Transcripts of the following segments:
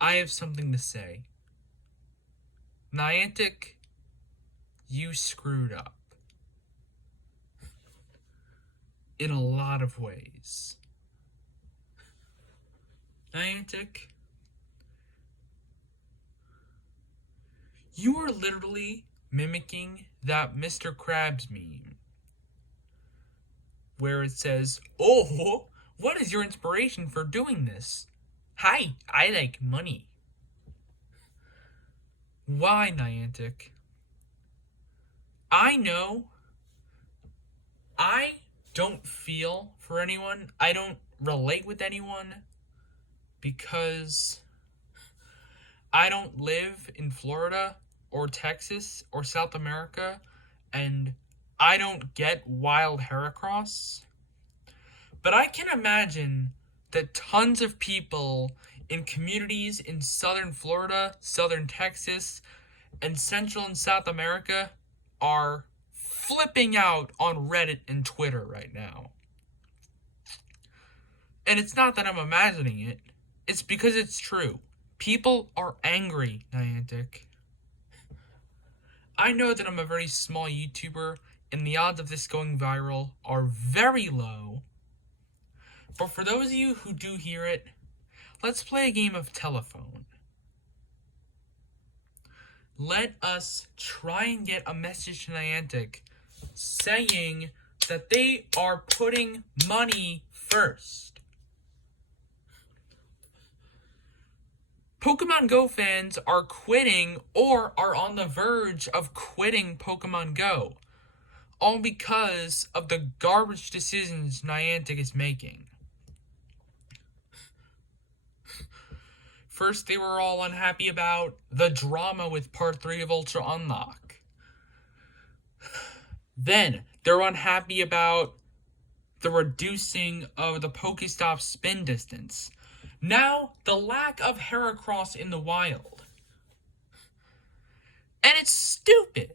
I have something to say. Niantic, you screwed up. In a lot of ways. Niantic, you are literally mimicking that Mr. Krabs meme where it says, "Oh, what is your inspiration for doing this?" "Hi, I like money." Why, Niantic? I know I don't feel for anyone. I don't relate with anyone because I don't live in Florida or Texas or South America, and I don't get wild Heracross. But I can imagine that tons of people in communities in southern Florida, southern Texas, and Central and South America are flipping out on Reddit and Twitter right now. And it's not that I'm imagining it, it's because it's true. People are angry, Niantic. I know that I'm a very small YouTuber, and the odds of this going viral are very low. But for those of you who do hear it, let's play a game of telephone. Let us try and get a message to Niantic saying that they are putting money first. Pokemon Go fans are quitting or are on the verge of quitting Pokemon Go, all because of the garbage decisions Niantic is making. First, they were all unhappy about the drama with Part 3 of Ultra Unlock. Then, they're unhappy about the reducing of the Pokestop spin distance. Now, the lack of Heracross in the wild. And it's stupid,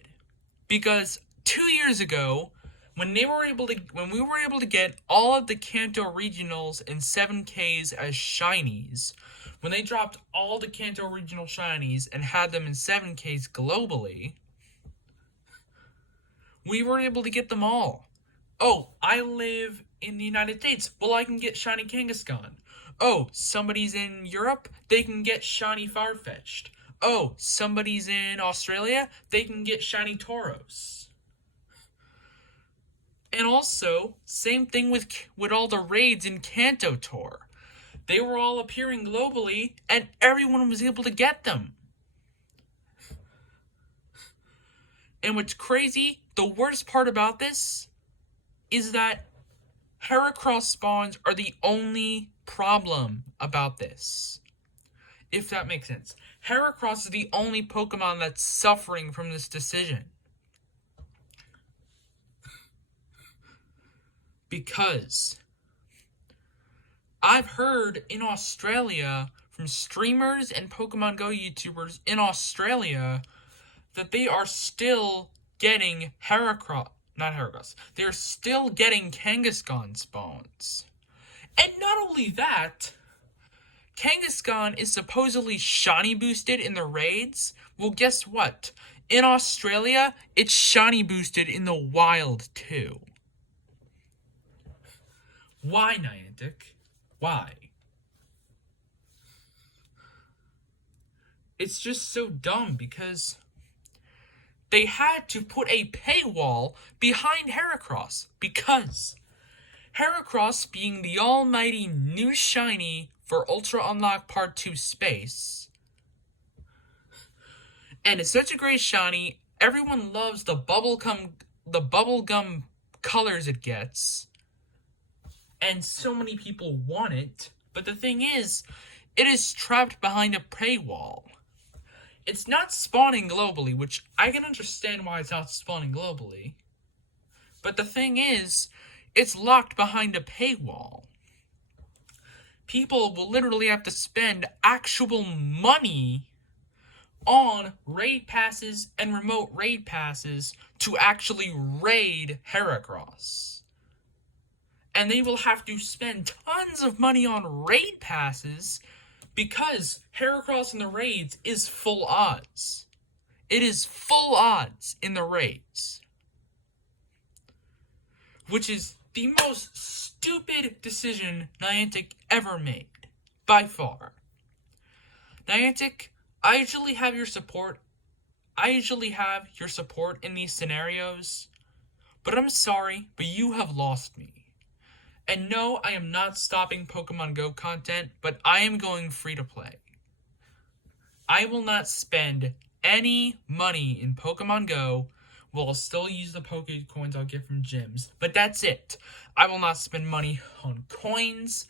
because 2 years ago, when we were able to get all of the Kanto regionals and 7Ks as shinies, when they dropped all the Kanto regional shinies and had them in 7Ks globally, we were able to get them all. Oh, I live in the United States. Well, I can get shiny Kangaskhan. Oh, somebody's in Europe, they can get shiny Farfetch'd. Oh, somebody's in Australia, they can get shiny Tauros. And also, same thing with all the raids in Kanto Tour. They were all appearing globally, and everyone was able to get them. And what's crazy, the worst part about this, is that Heracross spawns are the only problem about this. If that makes sense. Heracross is the only Pokemon that's suffering from this decision. Because I've heard in Australia from streamers and Pokemon Go YouTubers in Australia that they are still getting they're still getting Kangaskhan spawns. And not only that, Kangaskhan is supposedly shiny boosted in the raids. Well, guess what? In Australia, it's shiny boosted in the wild too. Why, Niantic? Why? It's just so dumb because they had to put a paywall behind Heracross because Heracross being the almighty new shiny for Ultra Unlock Part 2 space, and it's such a great shiny, everyone loves the bubblegum colors it gets, and so many people want it, but the thing is, it is trapped behind a paywall. It's not spawning globally, which I can understand why it's not spawning globally. But the thing is, it's locked behind a paywall. People will literally have to spend actual money on raid passes and remote raid passes to actually raid Heracross. And they will have to spend tons of money on raid passes Because Heracross in the raids is full odds. It is full odds in the raids. Which is the most stupid decision Niantic ever made. By far. Niantic, I usually have your support. In these scenarios. But I'm sorry, but you have lost me. And no, I am not stopping Pokemon Go content, but I am going free to play. I will not spend any money in Pokemon Go. Will still use the Pokecoins I'll get from gyms. But that's it. I will not spend money on coins.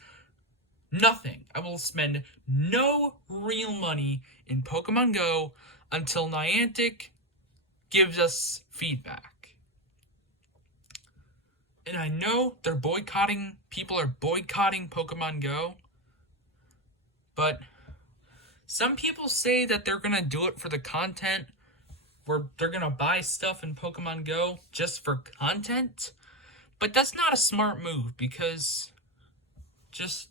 Nothing. I will spend no real money in Pokemon Go until Niantic gives us feedback. And I know people are boycotting Pokemon Go. But some people say that they're going to do it for the content, where they're going to buy stuff in Pokemon Go just for content. But that's not a smart move, because just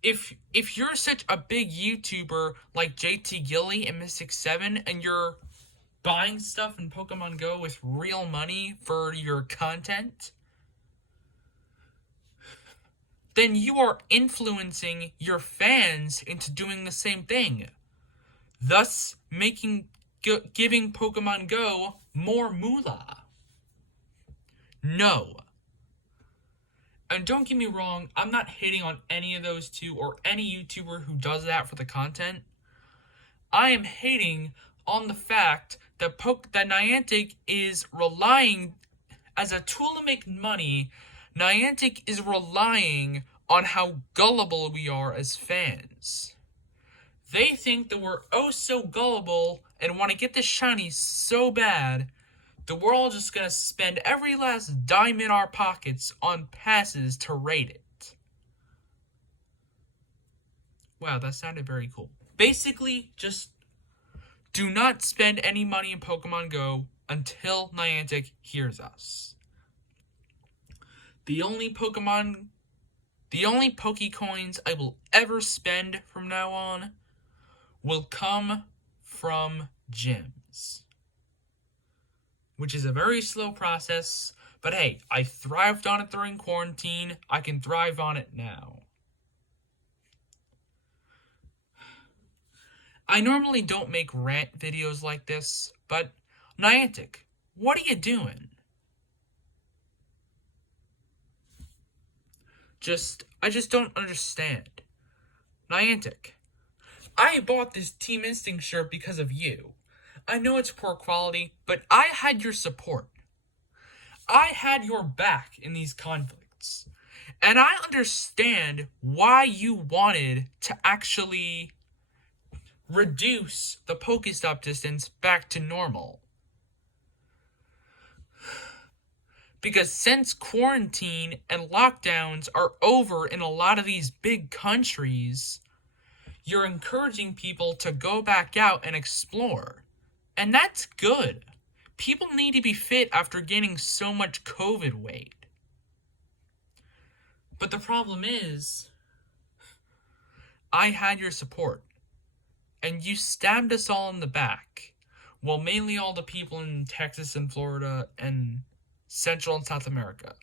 if you're such a big YouTuber like JT Gilly and Mystic7 and you're buying stuff in Pokemon Go with real money for your content, then you are influencing your fans into doing the same thing, thus giving Pokemon Go more moolah. No. And don't get me wrong, I'm not hating on any of those two or any YouTuber who does that for the content. I am hating on the fact that Niantic is relying, as a tool to make money, Niantic is relying on how gullible we are as fans. They think that we're oh so gullible and want to get this shiny so bad that we're all just going to spend every last dime in our pockets on passes to raid it. Wow, that sounded very cool. Basically, just do not spend any money in Pokemon Go until Niantic hears us. The only Pokecoins I will ever spend from now on will come from gyms. Which is a very slow process, but hey, I thrived on it during quarantine. I can thrive on it now. I normally don't make rant videos like this, but Niantic, what are you doing? I just don't understand. Niantic, I bought this Team Instinct shirt because of you. I know it's poor quality, but I had your support. I had your back in these conflicts. And I understand why you wanted to actually reduce the Pokestop distance back to normal. Because since quarantine and lockdowns are over in a lot of these big countries, you're encouraging people to go back out and explore. And that's good. People need to be fit after gaining so much COVID weight. But the problem is, I had your support. And you stabbed us all in the back. Well, mainly all the people in Texas and Florida and Central and South America.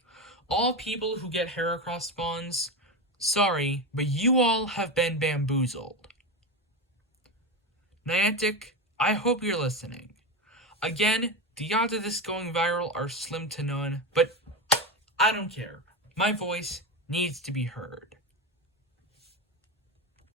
All people who get Heracross spawns, sorry, but you all have been bamboozled. Niantic, I hope you're listening. Again, the odds of this going viral are slim to none, but I don't care. My voice needs to be heard.